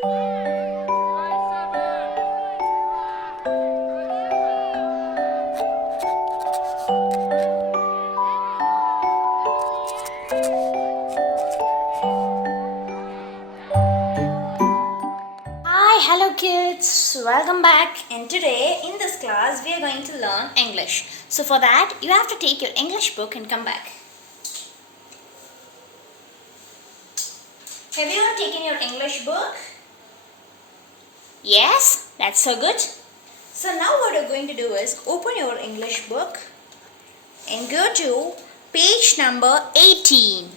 Hi, hello kids, welcome back. And today in this class we are going to learn English. So for that you have to take your English book and come back. Have you all taken your English book? Yes, that's so good. So now what you're going to do is open your English book and go to page number 18.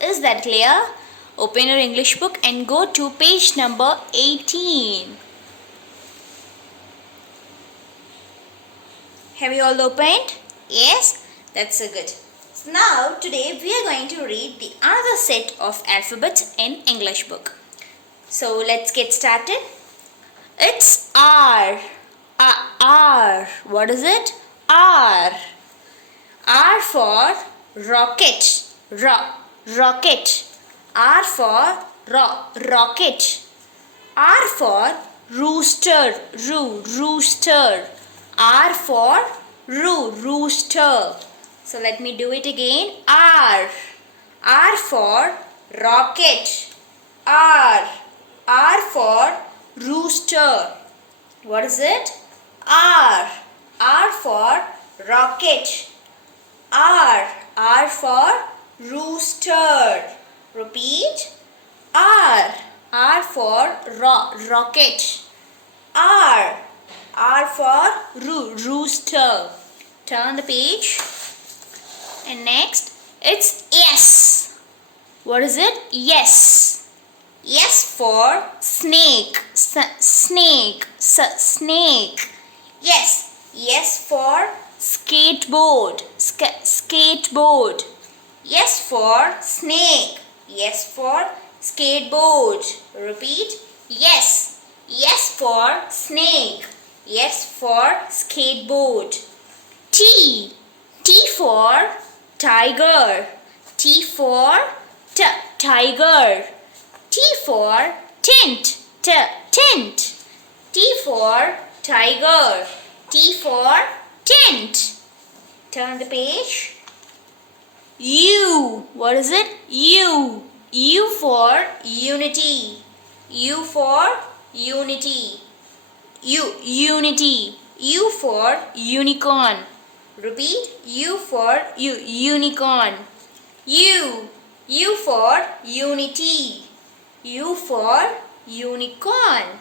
Is that clear? Open your English book and go to page number 18. Have you all opened? Yes? That's so good. So now today we are going to read the another set of alphabets in English book. So let's get started. It's R. R. What is it? R. R for rocket. Rocket. R for rocket. R for rooster. Rooster. R for rooster. So let me do it again. R. R for rocket. R. R for rooster. What is it? R. R for rocket. R. R for rooster. Repeat. R. R for rocket. R. R for rooster. Turn the page. And next, it's S. What is it? Yes. S for snake. Snake. Yes. S for skateboard. Skateboard. S for snake. S for skateboard. Repeat. Yes. S for snake. S for skateboard. T. T for tiger. T for tiger. T for tent. Tent. T for tiger. T for tent. Turn the page. U. What is it? U. U for unity. U for unity. Unity. U for unicorn. Repeat. U for unicorn. U. U for unity. U for unicorn.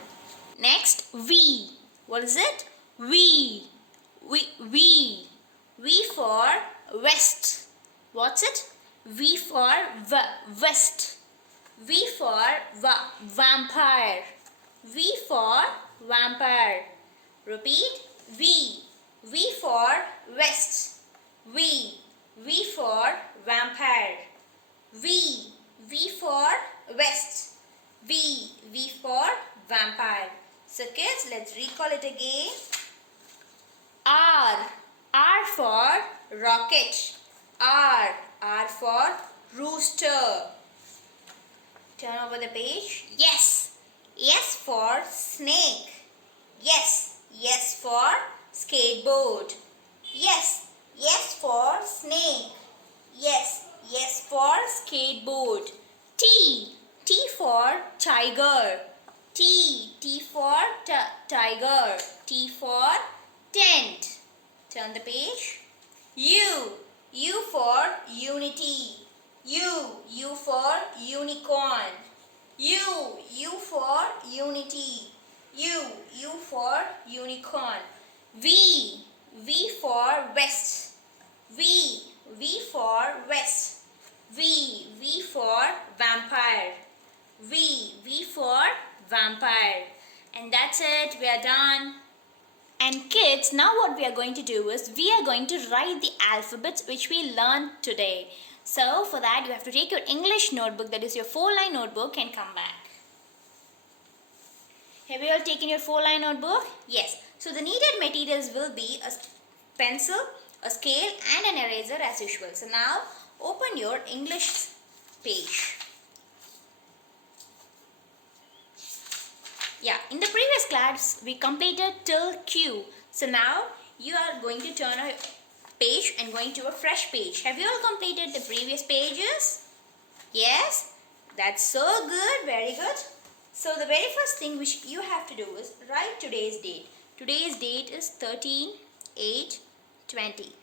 Next, V. What is it? V. V. V for west. What's it? V for west. V for vampire. V for vampire. Repeat. V. V for west. V. V for vampire. V. V for west. V. V for vampire. So kids, let's recall it again. R. R for rocket. R. R for rooster. Turn over the page. Yes. S for snake. Yes. S for skateboard. Yes. S for snake. Yes. S for skateboard. T. T for tiger. T. T for tiger. T for tent. Turn the page. U. U for unity. U. U for unicorn. U. U for unity. U. U for unicorn. V. V for west. V. V for west. V. V for vampire. V. V for vampire. And that's it. We are done. And kids, now what we are going to do is we are going to write the alphabets which we learned today. So for that you have to take your English notebook, that is your 4-line notebook, and come back. Have you all taken your 4-line notebook? Yes. So the needed materials will be a pencil, a scale and an eraser as usual. So now open your English page. Yeah, in the previous class we completed till Q. So now you are going to turn a page and going to a fresh page. Have you all completed the previous pages? Yes? That's so good, very good. So the very first thing which you have to do is write today's date. Today's date is 13/8/20.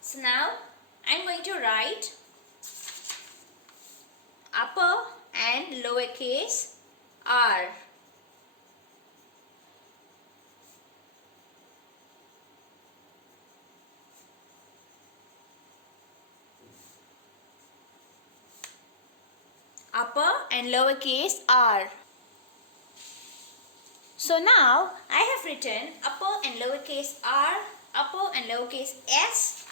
So now I'm going to write upper and lowercase r. Upper and lowercase r. So now I have written upper and lowercase r, upper and lowercase s,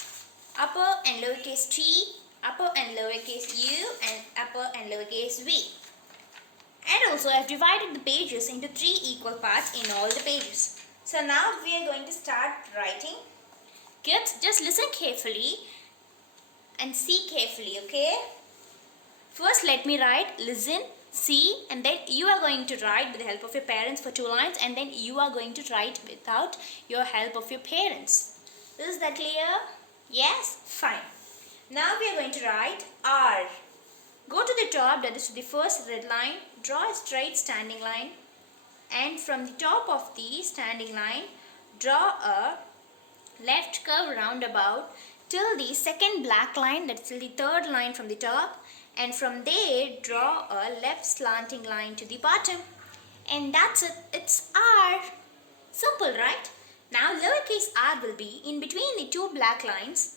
upper and lowercase t, upper and lowercase u, and upper and lowercase v. And also I have divided the pages into 3 equal parts in all the pages. So now we are going to start writing. Kids, just listen carefully and see carefully, okay? First let me write, listen, see, and then you are going to write with the help of your parents for 2 lines, and then you are going to write without your help of your parents. Is that clear? Yes? Fine. Now we are going to write R. Go to the top, that is to the first red line, draw a straight standing line, and from the top of the standing line, draw a left curve roundabout till the second black line, that's till the third line from the top, and from there draw a left slanting line to the bottom. And that's it, it's R. Simple, right? Now lowercase r will be in between the 2 black lines.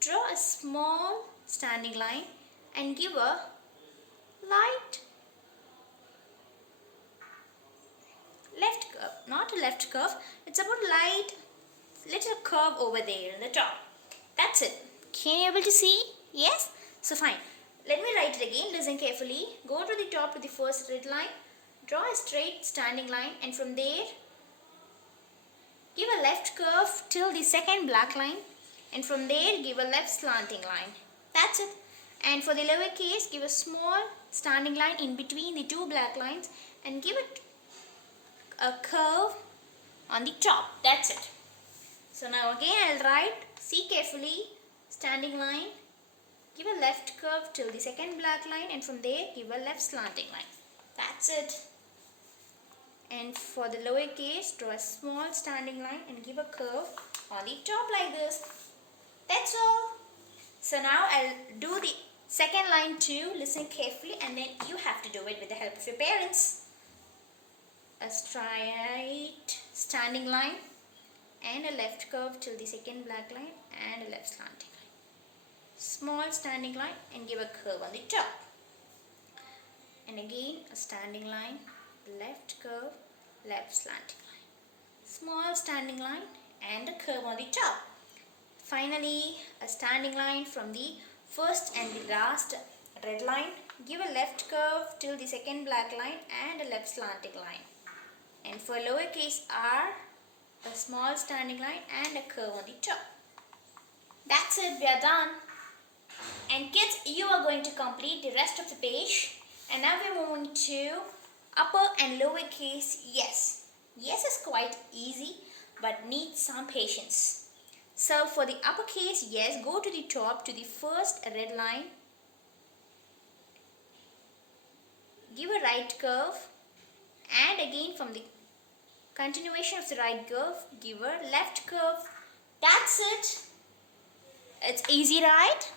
Draw a small standing line and give a light left curve. Not a left curve, it's about light little curve over there in the top. That's it. Can you able to see? Yes? So fine. Let me write it again. Listen carefully. Go to the top of the first red line. Draw a straight standing line, and from there give a left curve till the second black line, and from there give a left slanting line. That's it. And for the lowercase, give a small standing line in between the 2 black lines and give it a curve on the top. That's it. So now again I'll write, see carefully, standing line, give a left curve till the second black line, and from there give a left slanting line. That's it. And for the lowercase, draw a small standing line and give a curve on the top like this. That's all. So now I'll do the second line too. Listen carefully, and then you have to do it with the help of your parents. A straight standing line and a left curve till the second black line and a left slanting line. Small standing line and give a curve on the top. And again a standing line, left curve, left slanting line. Small standing line and a curve on the top. Finally, a standing line from the first and the last red line. Give a left curve till the second black line and a left slanting line. And for lowercase r, a small standing line and a curve on the top. That's it, we are done. And kids, you are going to complete the rest of the page. And now we are moving to upper and lowercase yes. Yes is quite easy but needs some patience. So for the uppercase yes, go to the top to the first red line. Give a right curve, and again from the continuation of the right curve, give a left curve. That's it. It's easy, right?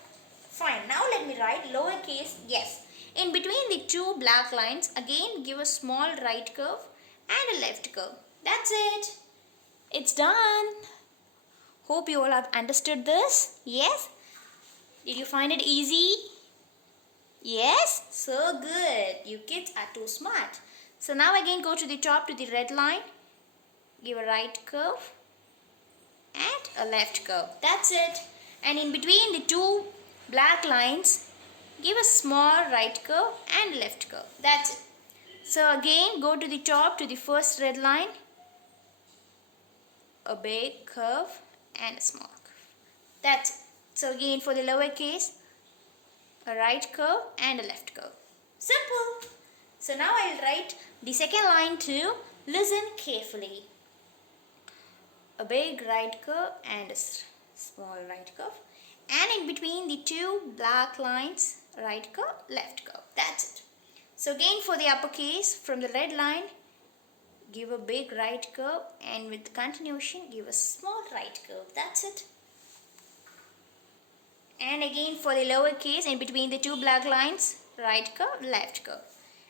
Fine. Now let me write lowercase yes. In between the 2 black lines, again give a small right curve and a left curve. That's it. It's done. Hope you all have understood this. Yes? Did you find it easy? Yes? So good. You kids are too smart. So now again go to the top to the red line. Give a right curve and a left curve. That's it. And in between the 2 black lines, give a small right curve and left curve. That's it. So again go to the top to the first red line. A big curve and a small curve. That's it. So again for the lowercase, a right curve and a left curve. Simple. So now I'll write the second line too. Listen carefully. A big right curve and a small right curve. And in between the two black lines, right curve, left curve. That's it. So again for the uppercase, from the red line, give a big right curve, and with continuation, give a small right curve. That's it. And again for the lowercase, in between the two black lines, right curve, left curve.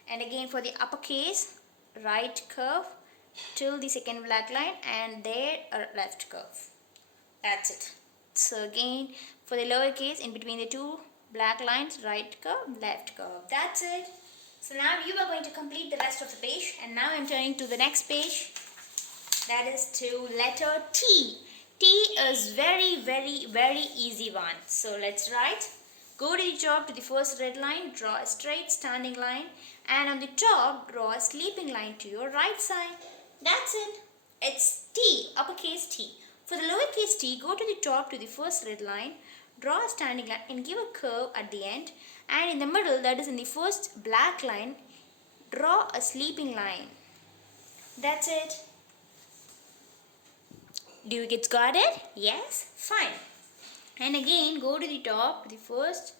And again for the uppercase, right curve till the second black line, and there a left curve. That's it. So again for the lowercase, in between the two black lines, right curve, left curve. That's it. So now you are going to complete the rest of the page, and now I'm turning to the next page. That is to letter T. T is very easy one. So let's write. Go to the top to the first red line, draw a straight standing line, and on the top draw a sleeping line to your right side. That's it. It's T, uppercase T. For the lowercase t, go to the top to the first red line, draw a standing line and give a curve at the end, and in the middle, that is in the first black line, draw a sleeping line. That's it. Do you kids got it? Yes? Fine. And again, go to the top to the first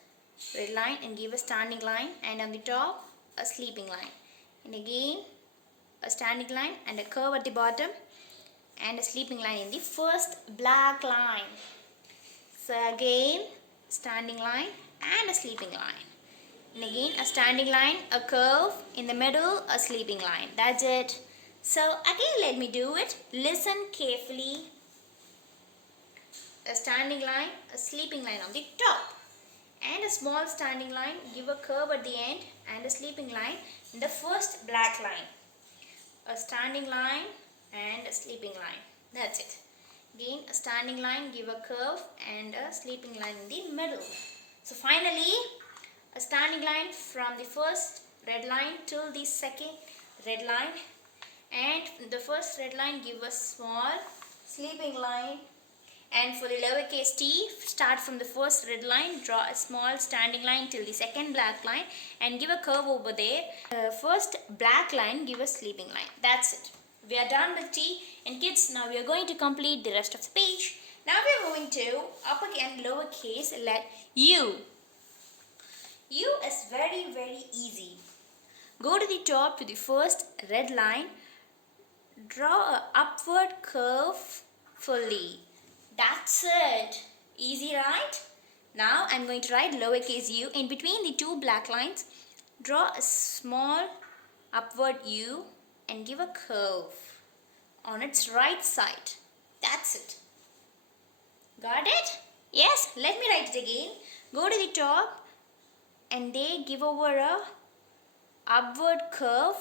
red line and give a standing line, and on the top, a sleeping line. And again, a standing line and a curve at the bottom, and a sleeping line in the first black line. So again, standing line and a sleeping line. And again, a standing line, a curve, in the middle, a sleeping line. That's it. So again, let me do it. Listen carefully. A standing line, a sleeping line on the top, and a small standing line, give a curve at the end, and a sleeping line in the first black line. A standing line and a sleeping line. That's it. Again, a standing line, give a curve, and a sleeping line in the middle. So finally, a standing line from the first red line till the second red line, and the first red line, give a small sleeping line. And for the lowercase t, start from the first red line, draw a small standing line till the second black line, and give a curve over there. First black line, give a sleeping line. That's it. We are done with T. And kids, now we are going to complete the rest of the page. Now we are going to upper and lowercase let U. U is very easy. Go to the top to the first red line, draw a upward curve fully. That's it. Easy, right? Now I'm going to write lowercase u. In between the two black lines, draw a small upward U and give a curve on its right side. That's it. Got it? Yes? Let me write it again. Go to the top and they give over a upward curve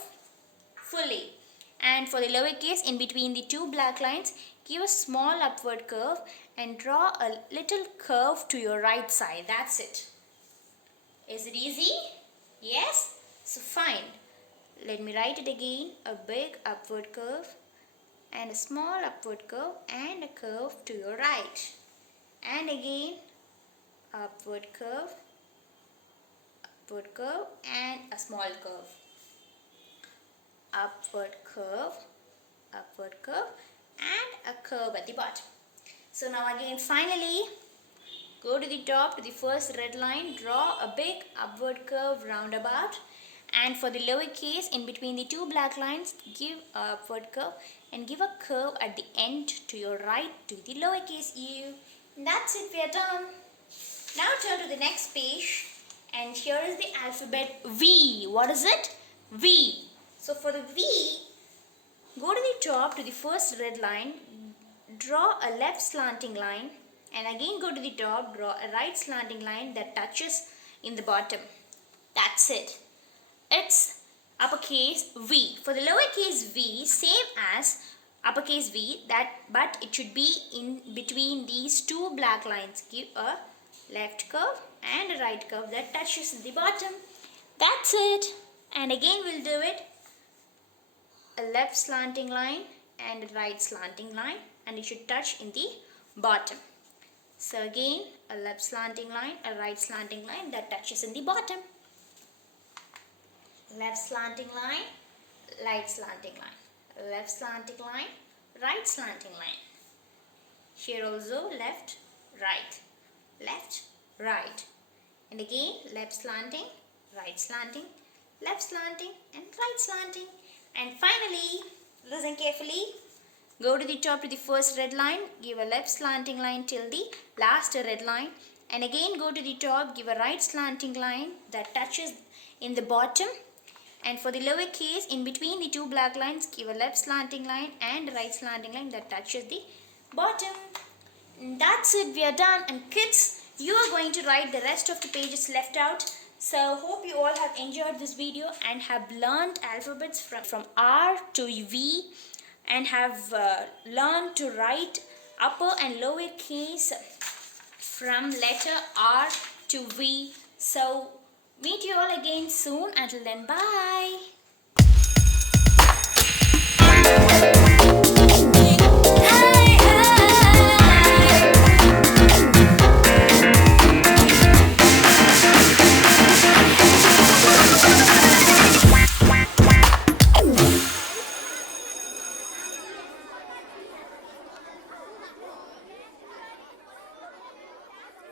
fully. And for the lowercase, in between the two black lines, give a small upward curve and draw a little curve to your right side. That's it. Is it easy? Yes? So fine. Let me write it again. A big upward curve and a small upward curve and a curve to your right. And again, upward curve and a small curve. Upward curve, and a curve at the bottom. So now again, finally, go to the top to the first red line, draw a big upward curve roundabout, and for the lowercase, in between the two black lines, give a upward curve and give a curve at the end to your right to the lowercase u. And that's it, we are done. Now turn to the next page, and here is the alphabet V. What is it? V. So for the V, go to the top to the first red line, draw a left slanting line, and again go to the top, draw a right slanting line that touches in the bottom. That's it. It's uppercase V. For the lowercase v, same as uppercase V, but it should be in between these two black lines. Give a left curve and a right curve that touches the bottom. That's it. And again we'll do it. A left slanting line and a right slanting line, and it should touch in the bottom. So again, a left slanting line, a right slanting line that touches in the bottom. left slanting line, right slanting line, left slanting line, right slanting line. Here also left, right, and again left slanting, right slanting, left slanting and right slanting. And finally, listen carefully, go to the top to the first red line, give a left slanting line till the last red line, and again go to the top, give a right slanting line that touches in the bottom, and for the lower case, in between the two black lines, give a left slanting line and right slanting line that touches the bottom. And that's it, we are done. And kids, you are going to write the rest of the pages left out. So hope you all have enjoyed this video and have learned alphabets from R to V, and have learned to write upper and lower case from letter R to V. So meet you all again soon. Until then, bye.